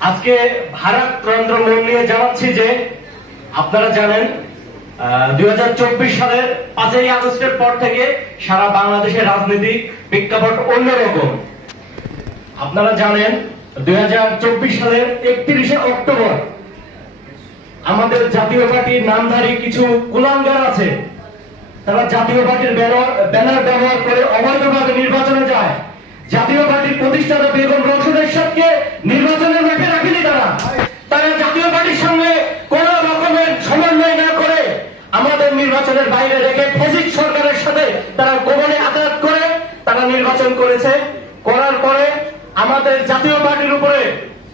আজকে ভারত কেন্দ্র মন নিয়ে জানাচ্ছি যে আপনারা জানেন দুই সালের পাঁচই আগস্টের পর থেকে সারা বাংলাদেশের রাজনীতি প্রেক্ষাপট অন্যরকম। আপনারা জানেন, দুই সালের একত্রিশে অক্টোবর আমাদের জাতীয় পার্টির নামধারী কিছু কুলাঙ্গার আছে। তারা জাতীয় পার্টির ব্যানার ব্যবহার করে অবৈধভাবে নির্বাচনে যায়। জাতীয় পার্টির প্রতিষ্ঠাতা বেগম রওশন এরশাদকে নির্বাচনের মাঠে রাখেনি তারা তারা জাতীয় পার্টির সঙ্গে কোন রকমের সমন্বয় না করে আমাদের নির্বাচনের বাইরে রেখে ফেসিক সরকারের সাথে তারা গোপনে আদালত করে, তারা নির্বাচন করেছে। করার পরে আমাদের জাতীয় পার্টির উপরে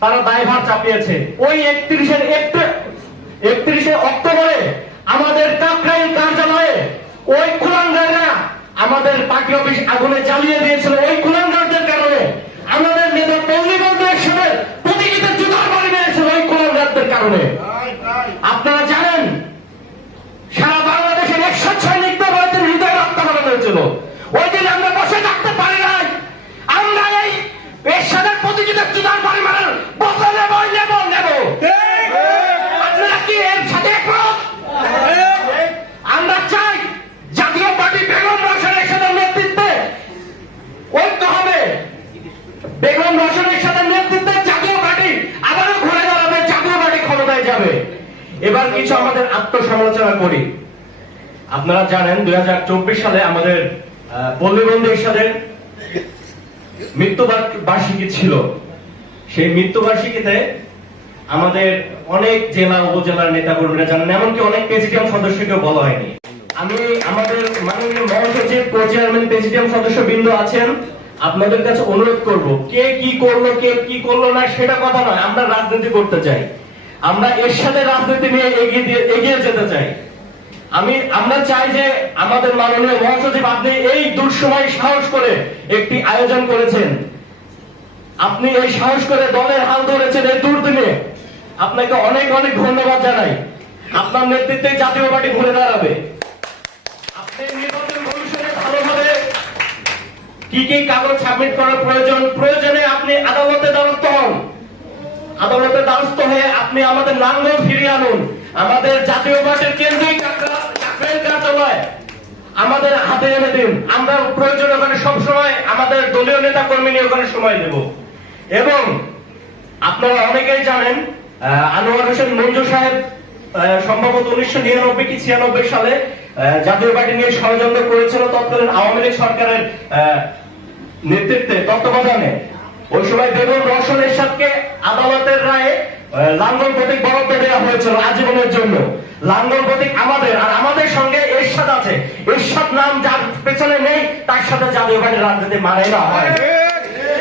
তারা দায়ভার চাপিয়েছে। ওই একত্রিশের একত্রিশে অক্টোবরে আমাদের কাকরাইল কার্যালয়ে ওই কুলাঙ্গাররা আমাদের পার্টি অফিস আগুনে জ্বালিয়ে দিয়েছিল। ওই কুলাঙ্গারদের কারণে আমাদের নেতা পল্লী বন্ধুদের সাথে প্রতিযোগিতা জুতার বাড়ি মেরেছিল ওই কুলাঙ্গারদের কারণে। হয়েছিল ওই দিন আমরা বসে থাকতে পারি নাই। আমরা এই এর সাথে প্রতিযোগিতার জুতার বাড়ি মারার নেব নেব নেব। আপনারা কি এর সাথে একমত? আমরা চাই জাতীয় পার্টি বেগম রোশনের সাথে নেতৃত্বে ঐক্য হবে। বেগম রোশনের সাথে নেতৃত্বে জাতীয় পার্টি আবারও ঘুরে দাঁড়াবে, জাতীয় পার্টি ক্ষমতায় যাবে। এবার কিছু আমাদের আত্মসমালোচনা করি। আপনারা জানেন দুই হাজার চব্বিশ সালে আমাদের পল্লীবন্ধু এরশাদের মৃত্যু বার্ষিকী ছিল। সেই মৃত্যু বার্ষিকীতে আমাদের অনেক জেলা উপজেলার নেতা কর্মীরা জানেন, এমনকি অনেক প্রেসিডিয়াম সদস্যকেও বলা হয়নি। আমি আমাদের মাননীয় মহাসচিব কো চেয়ারম্যান প্রেসিডিয়াম সদস্য বৃন্দ আছেন। আপনাদের কাছে অনুরোধ করব, কে কি করল, কে কি করল না, সেটা কথা নয়, আমরা রাজনীতি করতে চাই। আমরা এর সাথে রাজনীতি নিয়ে এগিয়ে এগিয়ে যেতে চাই। আমি, আমরা চাই যে আমাদের মাননীয় মহাসচিব আপনি এই দুঃসময় সাহস করে একটি আয়োজন করেছেন। আপনি এই সাহস করে দলের হাল ধরেছেন এই দুর্দিনে। আপনাকে অনেক অনেক ধন্যবাদ জানাই। আপনার নেতৃত্বে জাতীয় পার্টি ঘুরে দাঁড়াবে। আপনি ভালোভাবে কি কি কাগজ সাবমিট করার প্রয়োজন, প্রয়োজনে আপনি আদালতে দ্বারস্থ হন। আদালতে দ্বারস্থ হয়ে আপনি আমাদের নাঙ্গল ফিরিয়ে আনুন। আমাদের জাতীয় পার্টির কেন্দ্রিক কার্যালয় আমাদের হাতে এনে দিন। আমরা প্রয়োজন ওখানে সবসময় আমাদের দলীয় নেতা কর্মী নিয়ে ওখানে সময় দেব। এবং আপনারা অনেকেই জানেন আনোয়ার হোসেন মঞ্জু সাহেব সম্ভবত উনিশশো নিরানব্বই কি ছিয়ানব্বই সালে জাতীয় পার্টি নিয়ে ষড়যন্ত্র করেছিল তৎকালীন আওয়ামী লীগ সরকারের নেতৃত্বে তত্ত্বাবধানে। ওই সময় বেগম রওশন এরশাদকে আদালতের রায়ে লাঙ্গল প্রতীক বরাদ্দ দেওয়া হয়েছিল আজীবনের জন্য। লাঙ্গল প্রতীক আমাদের আর আমাদের সঙ্গে এরশাদ আছে। এরশাদ নাম যার পেছনে নেই তার সাথে জাতীয় পার্টির রাজনীতি মানে না হয়।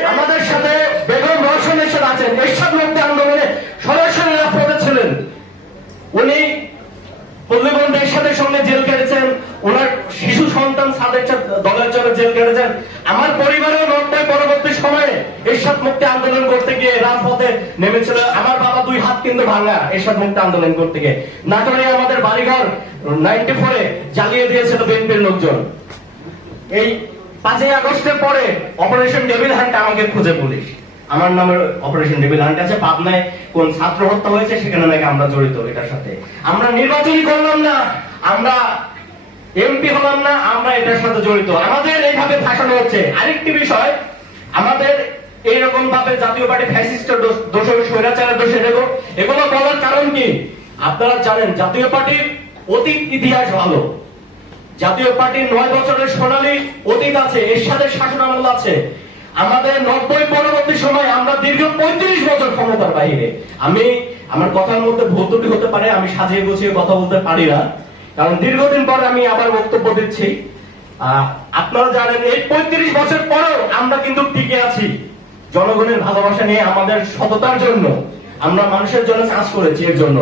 আমাদের সাথে বেগম রওশন এরশাদ আছেন। এরশাদ মুক্তি আন্দোলনে সরাসরি রাজপথে ছিলেন উনি পল্লীবন্ধু এরশাদের সঙ্গে জেল কেটেছেন ওনার শিশু সন্তান সাদের চা- দলের জন্য জেল কেটেছেন আমার পরিবারেও নব্বই পরবর্তী সময়ে এরশাদ মুক্তি আন্দোলন করতে গিয়ে রাজপথে নেমেছিল আমার বাবা দুই হাত কিন্তু ভাঙা এরশাদ মুক্তি আন্দোলন করতে গিয়ে। নাটোরে আমাদের বাড়িঘর নাইনটি ফোরে জ্বালিয়ে দিয়েছিল বিএনপির লোকজন। এই পাঁচই আগস্টের পরে অপারেশন ডেভিল হান্ট আমাকে খুঁজে পুলিশ। আমার নামে অপারেশন ডেভিল হান্ট আছে, পাবনায় কোন ছাত্র হত্যা হয়েছে সেখানে নাকি আমরা জড়িত এটার সাথে। আমরা নির্বাচনই করলাম না, আমরা এমপি হলাম না, আমরা এটার সাথে জড়িত। আমাদের এইভাবে ফাঁসানো হচ্ছে। আরেকটি বিষয়, আমাদের এইরকম ভাবে জাতীয় পার্টি ফ্যাসিস্টের দোষ স্বৈরাচারের দোষ এগুলো এগুলো বলার কারণ কি? আপনারা জানেন, জাতীয় পার্টির অতীত ইতিহাস ভালো। জাতীয় পার্টির নয় বছরের সোনালী অতীত আছে, এরশাদের শাসন আমল আছে। আমাদের নব্বই পরবর্তী সময় আমরা দীর্ঘ পঁয়ত্রিশ বছর ক্ষমতার বাইরে আমি, আমার কথার মধ্যে ভুল ত্রুটি হতে পারে, আমি সাজিয়ে গুছিয়ে কথা বলতে পারি না। কারণ দীর্ঘদিন পর আমি আবার বক্তব্য দিচ্ছি। আপনারা জানেন, এই পঁয়ত্রিশ বছর পরেও আমরা কিন্তু টিকে আছি। জনগণের ভালোবাসা নিয়ে আমাদের সততার জন্য আমরা মানুষের জন্য কাজ করেছি এর জন্য।